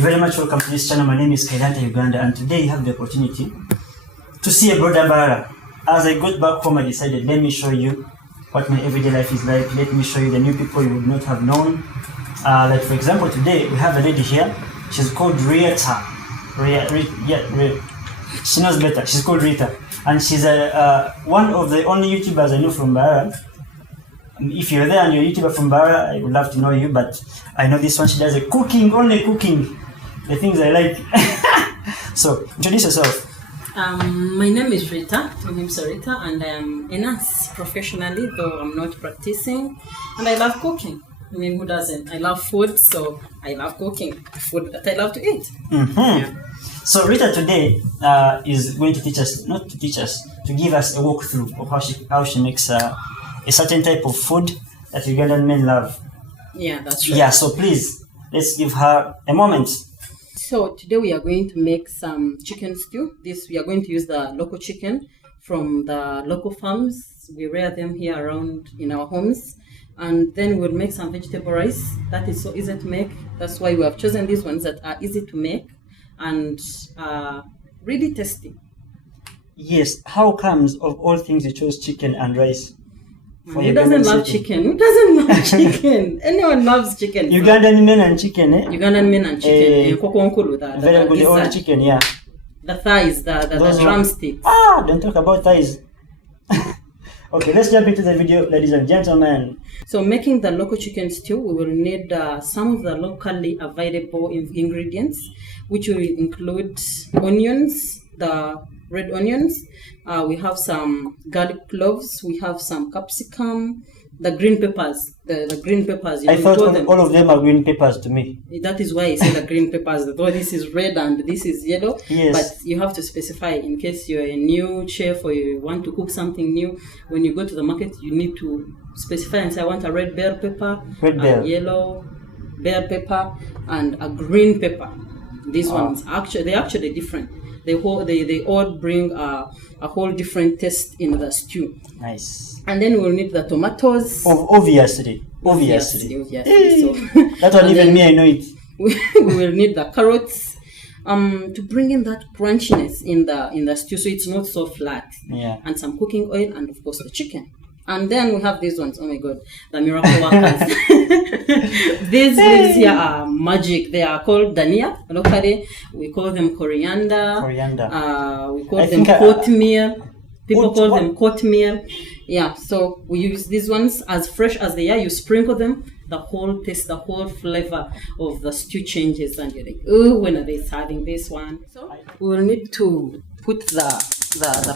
You're very much welcome to this channel. My name is Skylanta, Uganda, and today you have the opportunity to see a broader barrier. As I got back home, I decided, let me show you what my everyday life is like. Let me show you the new people you would not have known. Like for example, today we have a lady here. She's called Rita. She knows better. She's called Rita, and she's one of the only YouTubers I know from Bara. If you're there and you're a YouTuber from Bara, I would love to know you. But I know this one. She does only cooking, the things I like. So introduce yourself. My name is Rita. My name is Rita, and I am a nurse professionally, though I'm not practicing. And I love cooking. I mean, who doesn't? I love food, so I love cooking. Food that I love to eat. Mm-hmm. Yeah. So Rita today is going to to give us a walkthrough of how she makes a certain type of food that Ugandan men love. Yeah, that's right. Yeah, so please, let's give her a moment. So today we are going to make some chicken stew. We are going to use the local chicken from the local farms. We rear them here around in our homes. And then we'll make some vegetable rice. That is so easy to make. That's why we have chosen these ones that are easy to make and really tasty. Yes, how comes of all things you chose chicken and rice? Who doesn't love chicken? Who doesn't love chicken? Anyone loves chicken. Ugandan men and chicken, eh? Ugandan men and chicken. Very good, old chicken, yeah. The thighs, the drumsticks. Don't talk about thighs. Okay, let's jump into the video, ladies and gentlemen. So making the local chicken stew, we will need some of the locally available ingredients, which will include onions, the red onions. We have some garlic cloves. We have some capsicum, the green peppers. The green peppers. I thought all of them are green peppers to me. That is why I say the green peppers. Though this is red and this is yellow. Yes. But you have to specify in case you're a new chef or you want to cook something new. When you go to the market, you need to specify and say, I want a red bell pepper, a yellow bell pepper, and a green pepper. These ones they're actually different. They all bring a whole different taste in the stew. Nice. And then we'll need the tomatoes. Obviously. So, that one, even me, I know it. We will need the carrots to bring in that crunchiness in the stew, so it's not so flat. Yeah. And some cooking oil, and of course the chicken. And then we have these ones. Oh my God, the miracle workers. These leaves here are magic. They are called dania. Locally, we call them coriander. We call them oatmeal. People call them oatmeal. Yeah, so we use these ones as fresh as they are. You sprinkle them. The whole taste, the whole flavor of the stew changes, and you're like, oh, when are they serving this one? So we will need to put the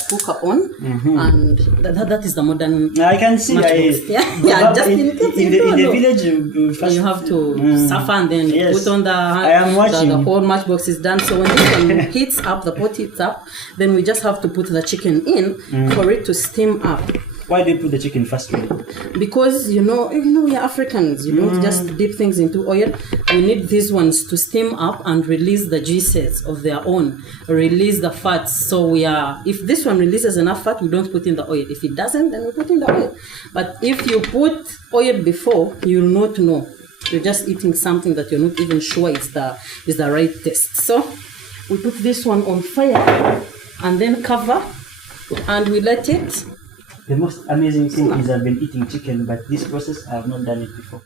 cooker on, and that is the modern. I can see. Just in the village, you have to suffer and then put on the. I am watching. The whole matchbox is done. So when this one heats up, the pot heats up, then we just have to put the chicken in for it to steam up. Why do you put the chicken first? Because you know we are Africans. You don't just dip things into oil. We need these ones to steam up and release the juices of their own, release the fats. So if this one releases enough fat, we don't put in the oil. If it doesn't, then we put in the oil. But if you put oil before, you'll not know. You're just eating something that you're not even sure is the right taste. So we put this one on fire and then cover, and we let it. The most amazing thing is I've been eating chicken, but this process I have not done it before.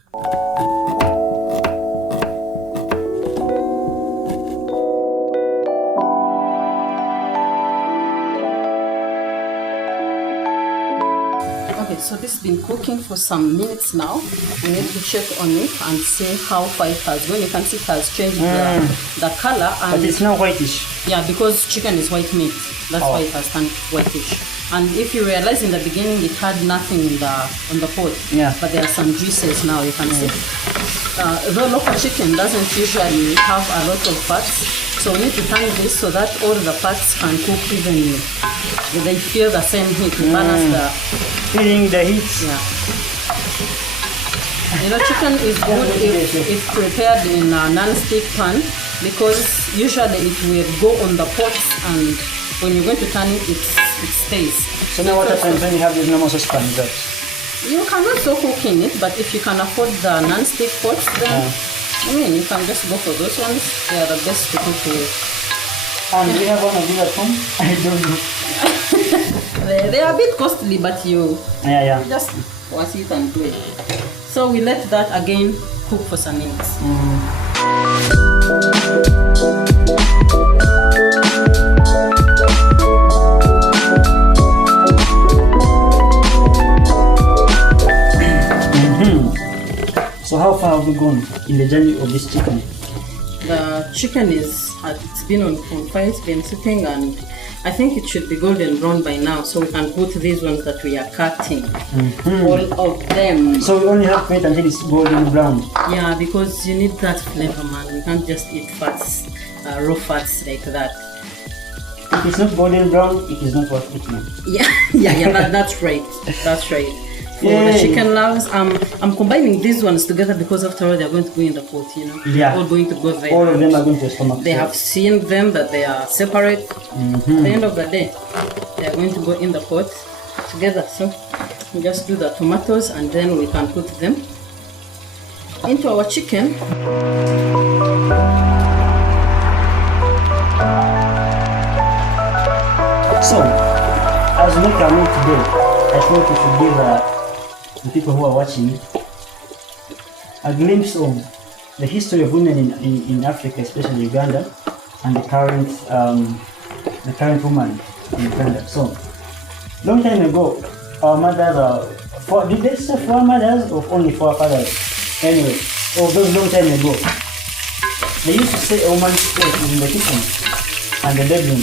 Okay, so this has been cooking for some minutes now. We need to check on it and see how far it has gone. You can see it has changed the color. And but it's now whitish. Yeah, because chicken is white meat. That's why it has turned whitish. And if you realize in the beginning it had nothing on the pot, but there are some juices now, you can see. The local chicken doesn't usually have a lot of fats, so we need to turn this so that all the fats can cook evenly. They feel the same heat, balance the... Feeling the heat. Yeah. Chicken is good if prepared in a non-stick pan, because usually it will go on the pot, and when you're going to turn it, it stays. So now what happens when you have these normal saucepans? You can also cook in it, but if you can afford the non-stick pots, then I mean, you can just go for those ones. They are the best to cook with. And we have one of these at home. I don't know. They are a bit costly, but you Yeah. just once you can do it. So we let that again cook for some minutes. So how far have we gone in the journey of this chicken? The chicken it's been on fire, it's been sitting, and I think it should be golden brown by now, so we can put these ones that we are cutting. All of them. So we only have to wait until it's golden brown. Yeah, because you need that flavor, man. You can't just eat fats, raw fats like that. If it's not golden brown, it is not worth eating. Yeah, that's right. That's right. For the chicken lovers, I'm combining these ones together because after all they're going to go in the pot, you know. Yeah. All going to go there. All of them are going to the stomach. They have seen them that they are separate. At the end of the day, they are going to go in the pot together. So we just do the tomatoes and then we can put them into our chicken. So, as we make our meal today, I thought we should give the people who are watching a glimpse of the history of women in Africa, especially Uganda, and the current woman in Uganda. So, long time ago, our mothers did they say for our mothers or only for our fathers? Anyway, those long time ago, they used to say a woman's place is in the kitchen and the bedroom.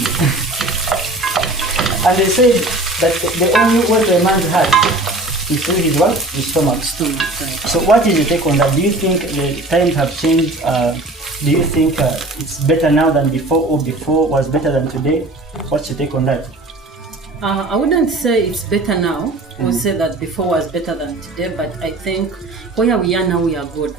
And they said that the only way a man's heart is through his what? His stomach. So what is your take on that? Do you think the times have changed? Do you think it's better now than before, or before was better than today? What's your take on that? I wouldn't say it's better now. I would say that before was better than today, but I think where we are now, we are good.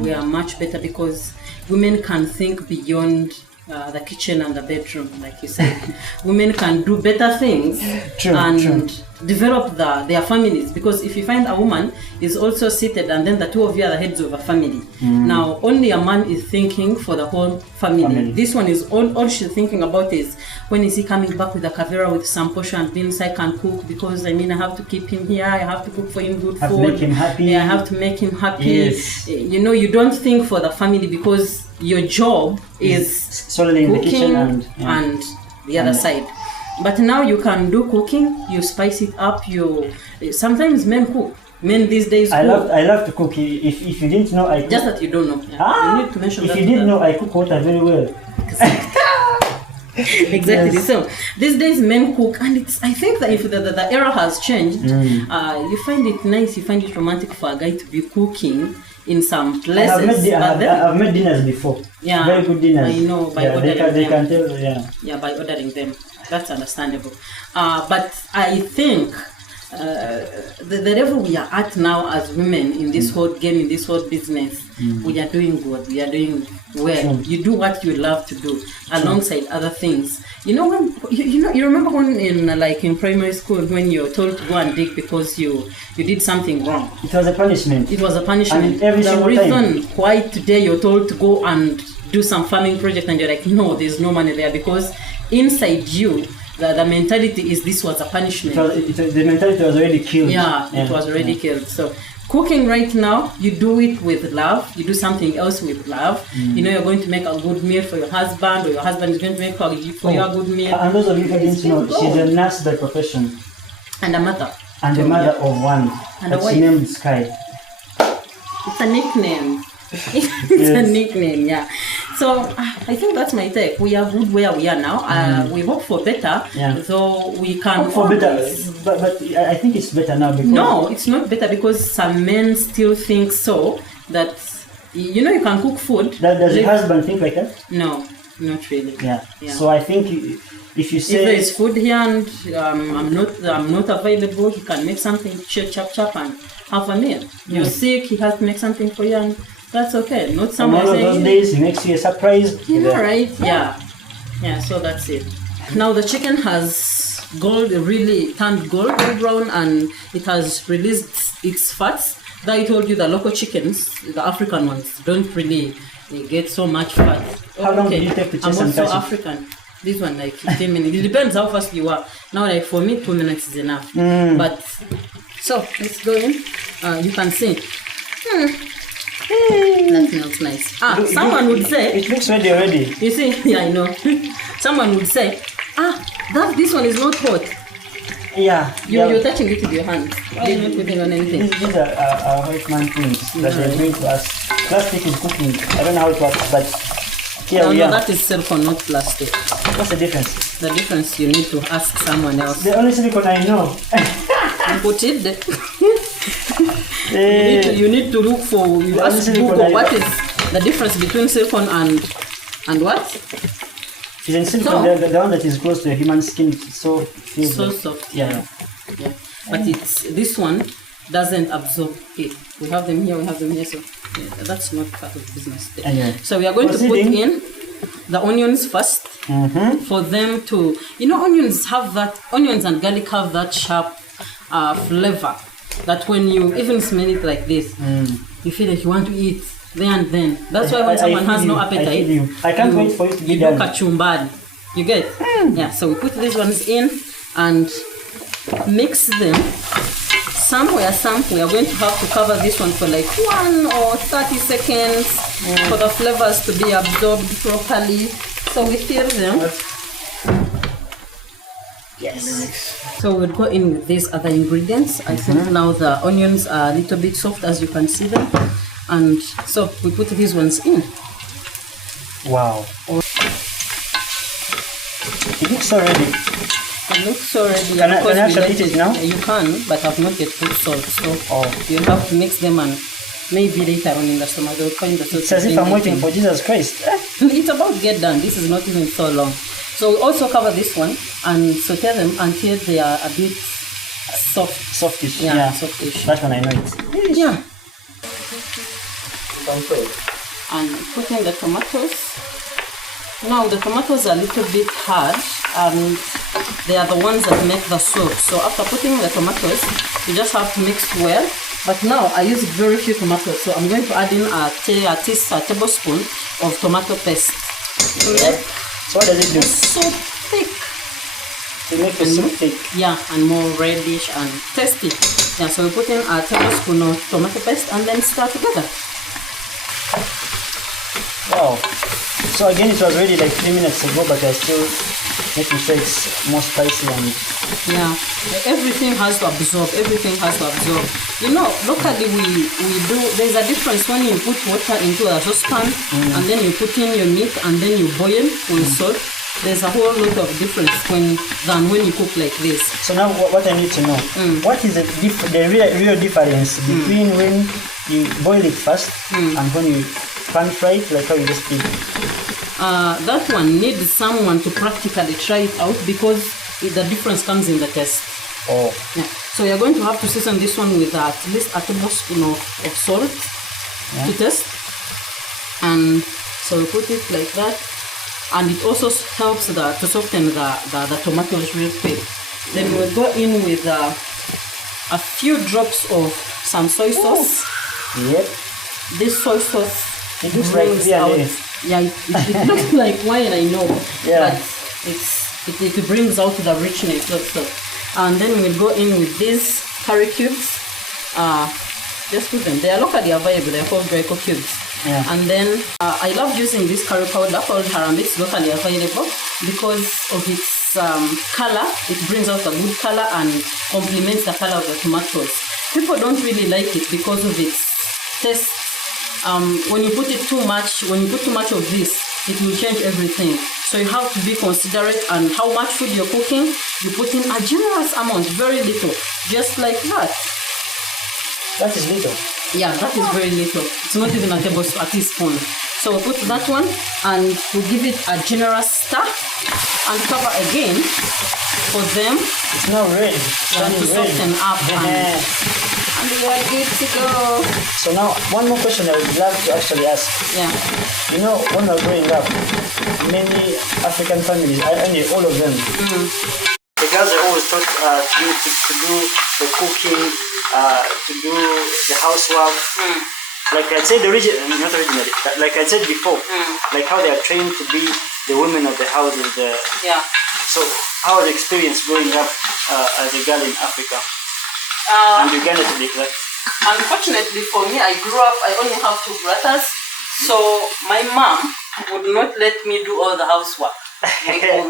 We are much better because women can think beyond the kitchen and the bedroom, like you said. Women can do better things and develop their families, because if you find a woman is also seated and then the two of you are the heads of a family, now only a man is thinking for the whole family. This one is all she's thinking about is when is he coming back with a kavera with some portion and beans I can cook, because I mean I have to keep him here, I have to cook for him good food, to make him happy. Yeah, I have to make him happy. Yes. You know, you don't think for the family because your job is solely in the kitchen and the other side. But now you can do cooking, you spice it up, sometimes men cook. Men these days cook. I love to cook. If you didn't know, I cook. Just that you don't know. Yeah. You need to mention if that. you didn't know, I cook water very well. Exactly. Yes. So these days men cook, and I think that if the era has changed, you find it nice, you find it romantic for a guy to be cooking in some places. I've made dinners before. Yeah, very good dinners. I know, by ordering them. They can tell, Yeah, by ordering them. That's understandable. But I think the level we are at now as women in this whole game, in this whole business, we are doing good. We are doing well. You do what you love to do alongside other things. You know when you remember when in primary school when you're told to go and dig because you did something wrong. It was a punishment. It was a punishment. And every the single reason time. why today you're told to go and do some farming project and you're like, no, there's no money there, because inside you the mentality is this was a punishment. The mentality was already killed. Yeah, it was already killed. So cooking right now, you do it with love. You do something else with love. You know, you're going to make a good meal for your husband, or your husband is going to make for you a good meal. And those of you who didn't know, she's a nurse by profession. And a mother. And a mother of one. And a wife. She named Sky. It's a nickname. It's a nickname, yeah. So I think that's my take. We are good where we are now. We hope for better, though we can hope for better. But I think it's better now because no, it's not better, because some men still think so that you know you can cook food. Does your husband think like that? No, not really. Yeah. So I think if you say if there is food here and I'm not available, he can make something chop and have a meal. You're sick, he has to make something for you, and that's okay. Not someone saying those days he makes you a surprise. Yeah, right. Yeah. So that's it. Now the chicken has really turned gold brown, and it has released its fats. I told you the local chickens, the African ones, don't really get so much fat. How long do you take to chase I'm and also catch it? African. This one like 15 minutes. It depends how fast you are. Now, like for me, 2 minutes is enough. But so let's go in. You can see. That smells nice. Someone would say it looks ready already. You see, yeah, I know. Someone would say, this one is not hot. Yeah. You're touching it with your hands. You're not putting on anything. These are white man things that they bring to us. Plastic is cooking. I don't know how it works, but here we are. That is silicone, not plastic. What's the difference? The difference you need to ask someone else. The only silicone I know. Put it there. You need to look for. You ask Google what is the difference between silicone and what? Isn't silicone the one that is close to the human skin? It's so soft. Yeah. But this one doesn't absorb it. We have them here. So that's not part of the business. So we are going to put in the onions first for them to. Onions and garlic have that sharp flavor that when you even smell it like this, you feel like you want to eat there and then. That's why when someone has no appetite, I can't wait for it to be you do kachumbari. You get? Yeah, so we put these ones in and mix them. Somewhere we are going to have to cover this one for like 1 or 30 seconds for the flavors to be absorbed properly. So we stir them. Yes. So we'll go in with these other ingredients. I think now the onions are a little bit soft, as you can see them. And so we put these ones in. Wow. It looks so ready. It looks so ready. Can I actually eat it now? You can, but I've not yet put salt. So you have to mix them, and maybe later on in the stomach they'll find the salt. It's as if I'm waiting for Jesus Christ. It's about to get done. This is not even so long. So we also cover this one and saute them until they are a bit soft. Softish. Yeah, softish. That one I know it. Yeah. And putting the tomatoes. Now the tomatoes are a little bit hard and they are the ones that make the soup. So after putting the tomatoes, you just have to mix well. But now I use very few tomatoes, so I'm going to add in a tablespoon of tomato paste. So what does it do? So thick. To make the soup thick. Yeah, and more reddish and tasty. Yeah, so we put in a tablespoon of tomato paste and then stir together. Wow. So again, it was ready like 3 minutes ago, but I still making sure it's more spicy and. Yeah, everything has to absorb. Locally we do. There's a difference when you put water into a saucepan and then you put in your meat and then you boil with salt. There's a whole lot of difference than when you cook like this. So now what I need to know, what is the real difference between when you boil it first and when you pan fry it, like how you just did? That one needs someone to practically try it out because the difference comes in the taste. Oh. Yeah. So you're going to have to season this one with at least a tablespoon of salt to taste. And so we put it like that. And it also helps to soften the tomatoes real quick. Then we'll go in with a few drops of some soy sauce. Yep. This soy sauce, it looks like out. Yeah, it looks like wine, I know. Yeah. But it brings out the richness also. And then we'll go in with these curry cubes. Just put them. They are locally available. They're called Draco cubes. Yeah. And then I love using this curry powder called Harambe. It's locally available because of its color. It brings out a good color and complements the color of the tomatoes. People don't really like it because of its taste. When you put too much of this, it will change everything. So you have to be considerate and how much food you're cooking. You put in a generous amount, very little, just like that. That is little. Yeah, that is very little. It's not even a teaspoon. So we put that one and we give it a generous stir and cover again for them. It's not ready. To soften up and we are good to go. So now, one more question I would love to actually ask. Yeah. You know, when we were growing up, many African families, all of them, The girls are always taught to do the cooking, to do the housework. Like I said not originally, like I said before, like how they are trained to be the women of the house. So how was the experience growing up as a girl in Africa and Uganda to be exact? Unfortunately for me, I grew up, I only have 2 brothers, so my mom would not let me do all the housework.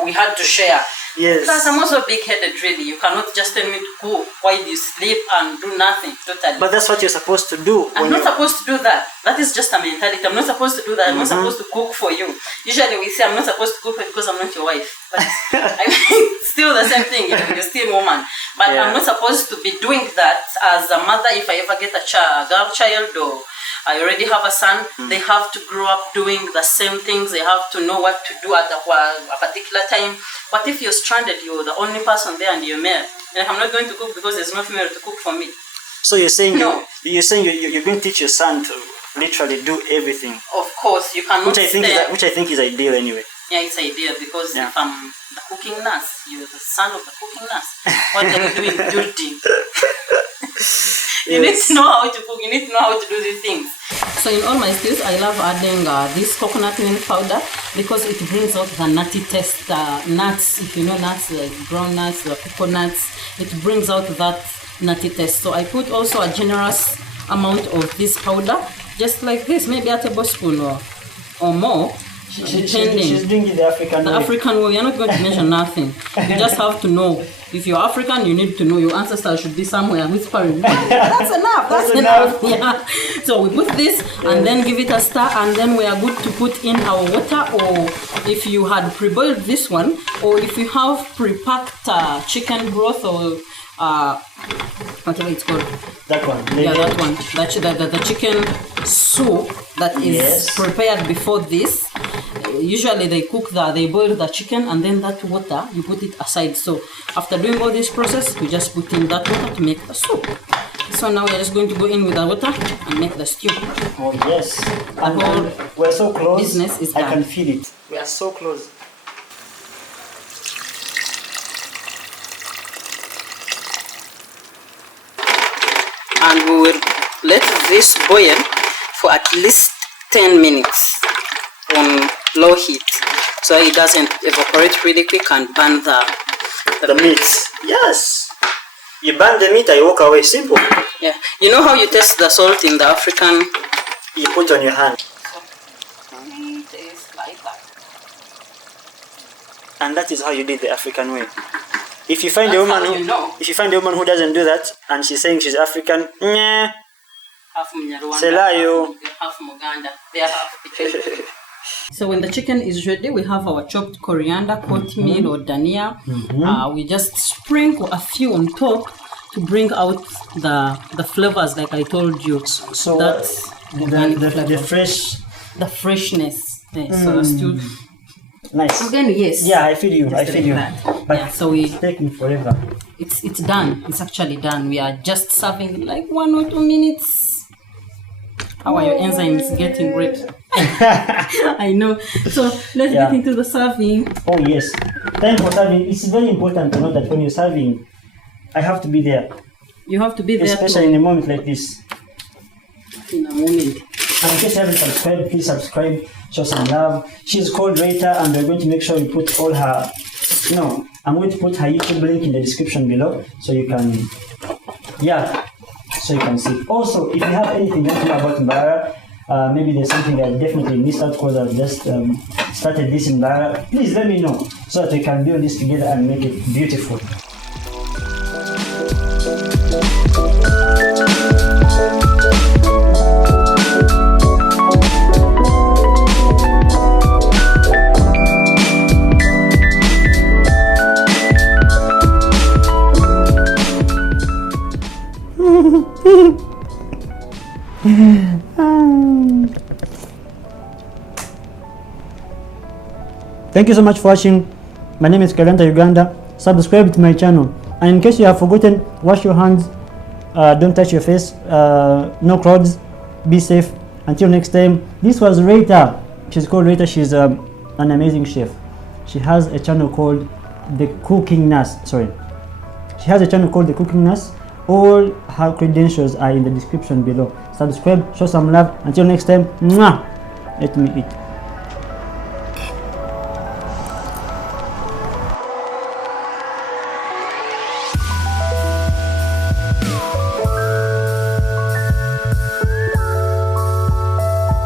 We had to share. Yes. Plus, I'm also big-headed, really. You cannot just tell me to cook while you sleep and do nothing, totally. But that's what you're supposed to do. I'm not supposed to do that. That is just a mentality. I'm not supposed to do that. I'm not supposed to cook for you. Usually we say I'm not supposed to cook for you because I'm not your wife. But I mean, still the same thing. You're still a woman. But I'm not supposed to be doing that as a mother. If I ever get a girl child or I already have a son, they have to grow up doing the same things. They have to know what to do at a particular time. But if you're stranded, you're the only person there and you're male. And I'm not going to cook because there's no female to cook for me. So you're saying no. You're going to teach your son to literally do everything. Of course, you cannot. Which I think is ideal anyway. Yeah, it's ideal because if I'm the cooking nurse, you're the son of the cooking nurse. What are you doing building? You need to know how to cook. You need to know how to do these things. So in all my stews, I love adding this coconut milk powder because it brings out the nutty taste. Nuts, if you know nuts, like brown nuts or coconuts, it brings out that nutty taste. So I put also a generous amount of this powder, just like this, maybe a tablespoon or more. She's doing it the African way. The African way. You're not going to measure nothing. You just have to know. If you're African, you need to know your ancestors should be somewhere whispering. That's enough. That's enough. Yeah. So we put this and then give it a stir, and then we are good to put in our water. Or if you had pre-boiled this one, or if you have pre-packed chicken broth or whatever it's called. That one. Yeah, that one. The chicken soup that is prepared before this. Usually they boil the chicken and then that water you put it aside. So after doing all this process, you just put in that water to make the soup. So now we are just going to go in with the water and make the stew. Oh yes. And we're so close. Business is done. I can feel it. We are so close. And we will let this boil for at least 10 minutes on low heat so it doesn't evaporate really quick and burn the meat. Yes. You burn the meat, I walk away. Simple. Yeah. You know how you taste the salt in the African? You put on your hand. It tastes like that. And that is how you did the African way. If you find a woman who doesn't do that and she's saying she's African, half Mnyarwanda, Selayo. half Muganda, they are half Ethiopia. So when the chicken is ready, we have our chopped coriander, kotimil or dania. We just sprinkle a few on top to bring out the flavors, like I told you. So that's the freshness. So the stew. Nice. Again, yes. Yeah, I feel you. But yeah, so it's taking forever. It's done. It's actually done. We are just serving in like 1 or 2 minutes. How are your enzymes getting great? I know. So let's get into the serving. Oh yes. Time for serving. It's very important to know that when you're serving, I have to be there. You have to be there. Especially in a moment like this. In a moment. And in case you haven't subscribed, please subscribe, show some love. She's called Rita, and we're going to make sure we put all her. I'm going to put her YouTube link in the description below, so you can, so you can see. Also, if you have anything you want to know about Mbara, maybe there's something I definitely missed out because I've just started this in Mbara, please let me know so that we can build this together and make it beautiful. Thank you so much for watching. My name is Skylanta Uganda. Subscribe to my channel. And in case you have forgotten, wash your hands. Don't touch your face. No clothes. Be safe. Until next time. This was Rita. She's called Rita. She's an amazing chef. She has a channel called the Cooking Nurse. Sorry, she has a channel called the Cooking Nurse. All her credentials are in the description below. Subscribe, show some love. Until next time, mwah, let me eat.